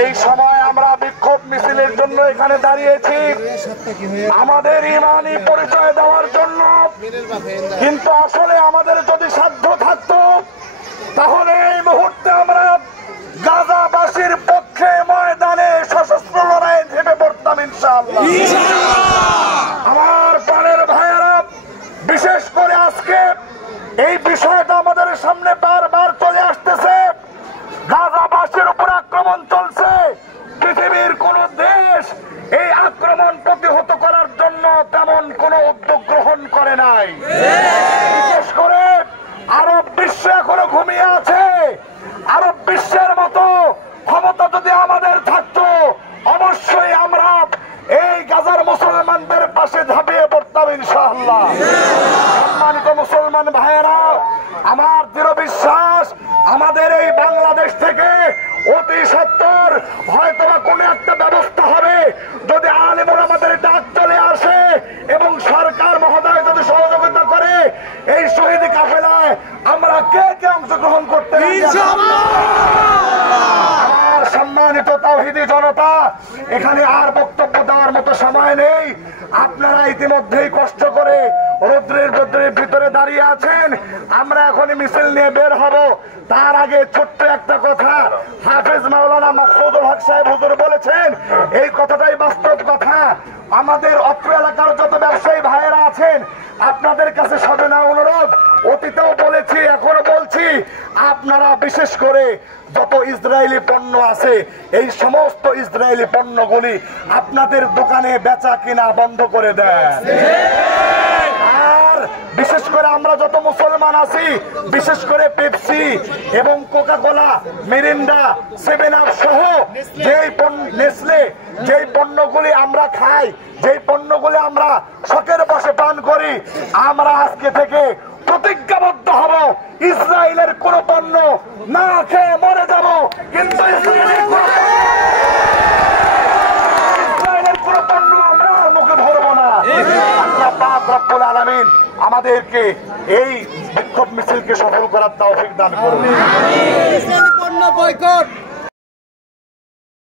এই সময় আমরা বিক্ষোভ মিছিলের জন্য এখানে দাঁড়িয়েছি আমাদের ইমানি পরিচয় দেওয়ার জন্য, কিন্তু আসলে আমাদের যদি সাধ্য থাকতো তাহলে এই মুহূর্তে আমরা গাজাবাসীর পক্ষে ময়দানে সশস্ত্র লড়াইয়ে ঝেঁপে পড়তাম ইনশাআল্লাহ। আমার প্রাণের ভাইয়েরা, বিশেষ করে আজকে এই বিষয়টা আমাদের সামনে বারবার চলে আসতেছে। গাজাবাসীর উপর আক্রমণ চলছে, পৃথিবীর কোন দেশ এই আক্রমণ প্রতিহত করার জন্য তেমন কোন উদ্যোগ গ্রহণ করে নাই। বিশেষ করে আরব বিশ্ব এখনো ঘুমিয়ে আছে। আরব বিশ্বের মতো ক্ষমতা যদি আমাদের থাকতো অবশ্যই আমরা এই গাজার মুসলমানদের পাশে ঝাঁপিয়ে পড়তাম ইনশাআল্লাহ। সম্মানিত মুসলমান ভাইয়েরা, আমার দৃঢ় বিশ্বাস আমাদের এই বাংলাদেশ থেকে অতি সত্বর হয়তোবা কোনো একটা ব্যবস্থা হবে যদি আলেমরা আমাদের ডাক চলে আসে এবং সরকার মহোদয় যদি সহযোগিতা করে এই শহীদ কাফেলায় আমরা কে কে অংশগ্রহণ করতে আমার সম্মানিত তাওহীদি জনতা, এখানে আর বক্তব্য দেওয়ার মতো সময় নেই। আপনারা ইতিমধ্যেই কষ্ট করে রৌদ্রের ভিতরে দাঁড়িয়ে আছেন, আমরা এখনই মিছিল নিয়ে বের হব। তার আগে ছোট্ট একটা কথা, হাফেজ মাওলানা মাকসুদুল হক সাহেব হুজুর বলেছেন, এই কথাটাই বাস্তব কথা। আমাদের অত্র এলাকার যত ব্যবসায়ী ভাইয়েরা আছেন, আপনাদের কাছে সবেনা অনুরোধ, অতীতেও বলেছি এখনো বলছি, আপনারা বিশেষ করে যত ইসরায়েলি পণ্য আছে এই সমস্ত ইসরায়েলি পণ্যগুলি আপনাদের দোকানে বেচা কিনা বন্ধ করে দেন। আর বিশেষ করে আমরা যত মুসলমান আছি, বিশেষ করে পেপসি এবং কোকা কোলা, মিরিন্ডা, 7 আপ সহ যেই নেসলে যেই পণ্যগুলি আমরা খাই, যেই পণ্যগুলি আমরা শখের বসে পান করি, আমরা আজকে থেকে প্রতিজ্ঞাবদ্ধ হব ইসরায়েলের কোন পণ্য না খেয়ে মরে যাব, কিন্তু ইসরায়েলের কোন পণ্য আমরা মুখে ধরবো না। আল্লাহ পাক রব্বুল আলামিন আমাদেরকে এই বিক্ষোভ মিছিলকে সফল করার তৌফিক দান করুন। পণ্য বয়কট।